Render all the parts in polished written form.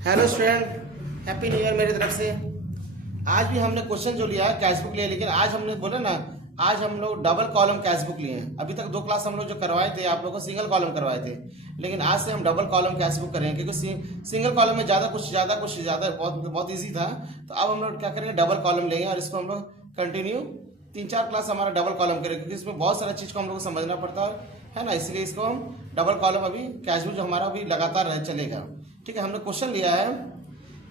Hello student, happy new year मेरी तरफ से। आज भी हमने क्वेश्चन जो लिया है कैश बुक लिया, लेकिन आज हमने बोला ना, आज हम लोग डबल कॉलम कैश बुक लिए हैं। अभी तक 2 क्लास हम लोग जो करवाए थे आप लोगों को सिंगल कॉलम करवाए थे, लेकिन आज से हम डबल कॉलम कैश बुक करेंगे क्योंकि सिंगल कॉलम में ज़्यादा बहुत ईजी था। तो अब हम लोग क्या करेंगे, डबल कॉलम लेंगे और इसको हम लोग कंटिन्यू 3-4 क्लास हमारा डबल कॉलम करेंगे, क्योंकि इसमें बहुत सारा चीज़ को हम लोग को समझना पड़ता है ना। इसलिए इसको हम डबल कॉलम अभी कैश बुक जो हमारा अभी लगातार चलेगा। ठीक है, हमने क्वेश्चन लिया है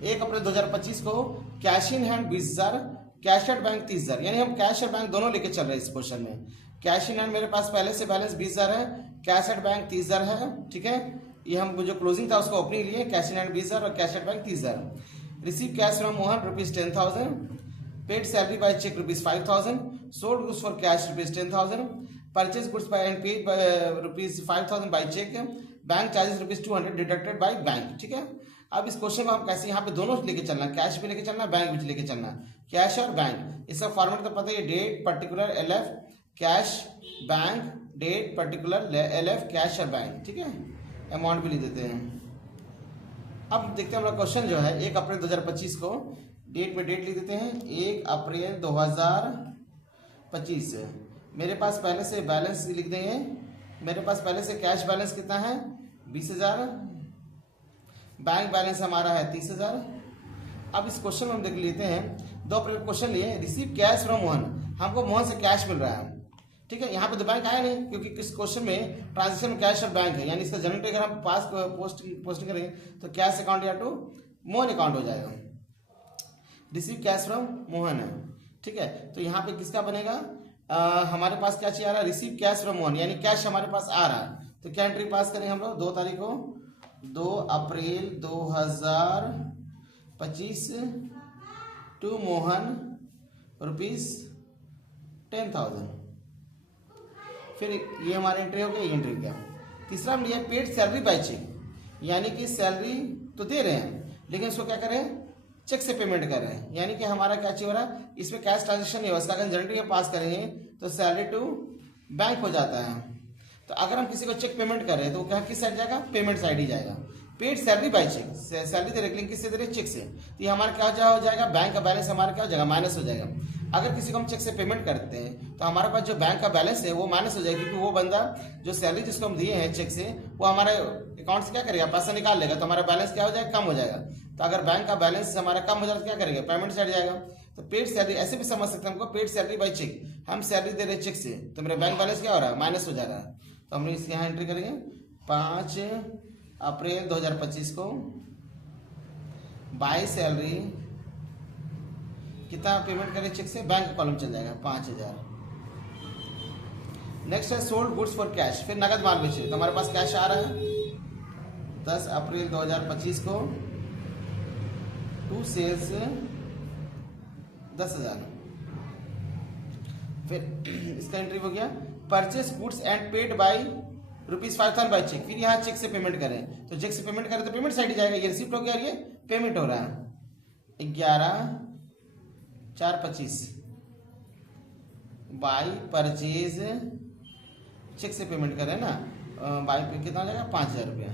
1 अप्रैल 2025 को cash in hand 20,000, cash at bank 30,000, यानी हम कैश एट बैंक दोनों लेके चल रहे हैं इस क्वेश्चन में। कैश इन हैंड मेरे पास पहले से बैलेंस 20,000 है, कैश एट बैंक 30,000 है। ठीक है, ये हम जो क्लोजिंग था उसको ओपनिंग लिए, कैश इन हैंड 20,000 और cash at bank 30,000। Receive cash from Mohan ₹10,000, paid salary by cheque ₹5,000, sold goods for cash ₹10,000, purchase goods by and paid ₹5,000 by cheque, bank charges ₹200 deducted by bank. ठीक है, अब इस question को हम कैसे यहाँ पे दोनों लेके चलना, कैश भी लेके चलना, बैंक भी लेके चलना, कैश और बैंक। इसका फॉर्मेट तो पता है, date particular LF cash bank, date particular LF cash और बैंक। ठीक है, अमाउंट भी लिख देते हैं। अब देखते हैं हमारा क्वेश्चन जो है 1 अप्रैल 2025 को डेट में डेट लिख देते हैं 1 अप्रैल 2025। मेरे पास पहले से बैलेंस लिख देंगे, मेरे पास पहले से कैश बैलेंस कितना है 20,000, बैंक बैलेंस हमारा है 30,000। अब इस क्वेश्चन में हम देख लेते हैं 2 अप्रैल क्वेश्चन लिए, रिसीव कैश फ्रॉम मोहन, हमको मोहन से कैश मिल रहा है। ठीक है, यहाँ पे तो बैंक आया नहीं क्योंकि किस क्वेश्चन में ट्रांजेक्शन में कैश और बैंक है, यानी इसका जनरेट अगर हम पास पोस्टिंग करेंगे तो कैश अकाउंट या तो मोहन अकाउंट हो जाएगा। रिसीव कैश फ्रॉम मोहन है। ठीक है, तो यहाँ पे किसका बनेगा, हमारे पास क्या चाहिए आ रहा है, रिसीव कैश फ्रॉम मोहन, यानी कैश हमारे पास आ रहा है। तो क्या एंट्री पास करेंगे हम लोग 2 तारीख को, 2 अप्रैल 2025 टू मोहन ₹10,000। फिर ये हमारी एंट्री हो गई, ये एंट्री क्या। तीसरा हम लिया पेड सैलरी बाय चेक, यानी कि सैलरी तो दे रहे हैं लेकिन उसको क्या करें, चेक से पेमेंट कर रहे हैं, यानी कि हमारा क्या चाहिए हो रहा है, इसमें कैश ट्रांजेक्शन नहीं होगा, इसका अगर जनरेटरी में पास करेंगे तो सैलरी टू बैंक हो जाता है। तो अगर हम किसी को चेक पेमेंट कर रहे हैं तो क्या किस साइड जाएगा, पेमेंट साइड ही जाएगा। Paid salary by cheque, salary दे रहे किससे दे रहे, चेक से। तो ये हमारा क्या हो जाएगा, बैंक का बैलेंस हमारा क्या हो जाएगा, माइनस हो जाएगा। अगर किसी को हम चेक से पेमेंट करते हैं तो हमारे पास जो बैंक का बैलेंस है वो माइनस हो जाएगा, क्योंकि वो बंदा जो सैलरी जिसको हम दिए हैं चेक से वो हमारे अकाउंट से क्या करेगा, पैसा निकाल लेगा, तो हमारा बैलेंस क्या हो जाएगा, कम हो जाएगा। तो अगर बैंक का बैलेंस हमारा कम हो जाए तो क्या करेंगे, पेमेंट साइड जाएगा। तो पेड सैलरी ऐसे भी समझ सकते हैं हमको, पेड सैलरी बाय चेक, हम सैलरी दे रहे चेक से तो मेरा बैंक बैलेंस क्या हो रहा है, माइनस हो जा रहा है। तो हम इस यहाँ एंट्री करेंगे 5 अप्रैल 2025 को बाय सैलरी कितना पेमेंट करें चेक से, बैंक कॉलम चल जाएगा 5,000। नेक्स्ट है सोल्ड गुड्स फॉर कैश, फिर नगद माल बेचे, तो हमारे पास कैश आ रहा है 10 अप्रैल 2025 को टू सेल्स 10,000। फिर इसका एंट्री हो गया purchase goods and paid by ₹5,000 by cheque, फिर यहाँ चेक से पेमेंट करें, तो चेक से पेमेंट करें तो पेमेंट साइड जाएगा, ये रिसीप्ट हो गया, ये पेमेंट हो रहा है 11/4/25 बाय परचेज, चेक से पेमेंट करें ना, बाय पे कितना जाएगा 5,000 रुपया।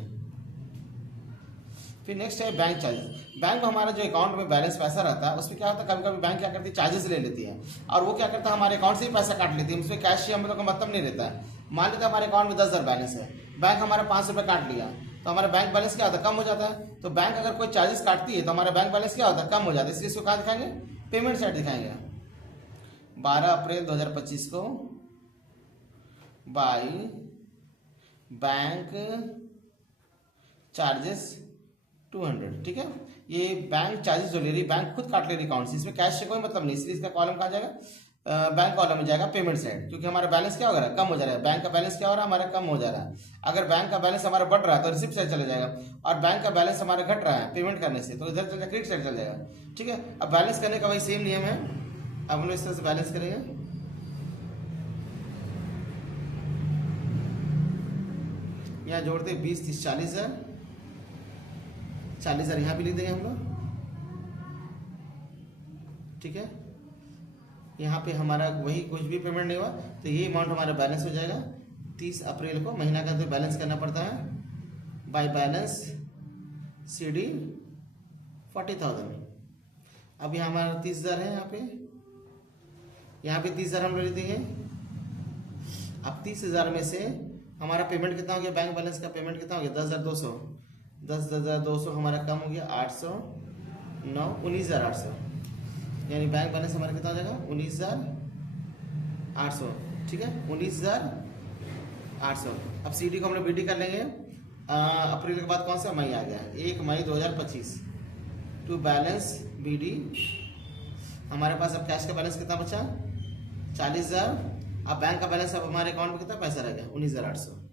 फिर नेक्स्ट है बैंक चार्जेस, बैंक में हमारा जो अकाउंट में बैलेंस पैसा रहता है उसमें क्या होता है, कभी कभी बैंक क्या करती है, चार्जेस ले लेती है, और वो क्या करता है हमारे अकाउंट से ही पैसा काट लेती है, उसमें कैश हम लोग का मतलब नहीं रहता है। मान लेते हमारे अकाउंट में 10,000 बैलेंस है, बैंक हमारा 500 रुपये काट लिया, तो हमारा बैंक बैलेंस क्या होता है, कम हो जाता है। तो बैंक अगर कोई चार्जेस काटती है तो हमारा बैंक बैलेंस क्या होता है, कम हो जाता है, इसलिए इसको कहाँ दिखाएंगे, पेमेंट साइड दिखाएंगे। 12 अप्रैल 2025 को बाय बैंक चार्जेस 200। ठीक है, ये बैंक चार्जेस जो ले रही बैंक खुद काट ले रही अकाउंट से, इसमें कैश से कोई मतलब नहीं, इसलिए इसका कॉलम कहाँ जाएगा, बैंक कॉलम में जाएगा पेमेंट साइड, क्योंकि हमारा बैलेंस क्या हो रहा है, कम हो जा रहा है। बैंक का बैलेंस क्या हो रहा है, हमारा कम हो जा रहा है। अगर बैंक का बैलेंस हमारा बढ़ रहा है तो रिसिप्ट साइड चला जाएगा, और बैंक का बैलेंस हमारा घट रहा है पेमेंट करने से तो इधर चल क्रेडिट साइड चल जाएगा। ठीक है, अब बैलेंस करने का वही सेम नियम है, अब हम लोग इस तरह से बैलेंस करेंगे। यहाँ जोड़ते 20, 30, 40,000, 40,000 यहाँ भी लिख देंगे हम लोग। ठीक है, यहाँ पे हमारा वही कुछ भी पेमेंट नहीं हुआ तो ये अमाउंट हमारा बैलेंस हो जाएगा 30 अप्रैल को। महीना का तो बैलेंस करना पड़ता है बाय बैलेंस CD 40,000। अब यहाँ हमारा 30,000 है, यहाँ पे 30,000 हम ले देंगे। अब 30,000 में से हमारा पेमेंट कितना हो गया, बैंक बैलेंस का पेमेंट कितना हो गया, 10,200। 10,200 हमारा कम हो गया 800, 9, 19,800, यानी बैंक बैलेंस हमारा कितना हो जाएगा, 19,800। ठीक है, 19,800। अब CD को हम लोग BD कर लेंगे। अप्रैल के बाद कौन सा मई आ गया, 1 मई 2025 टू बैलेंस BD। हमारे पास अब कैश का बैलेंस कितना बचा, 40,000। अब बैंक का बैलेंस अब हमारे अकाउंट में कितना पैसा रह गया, 19,800।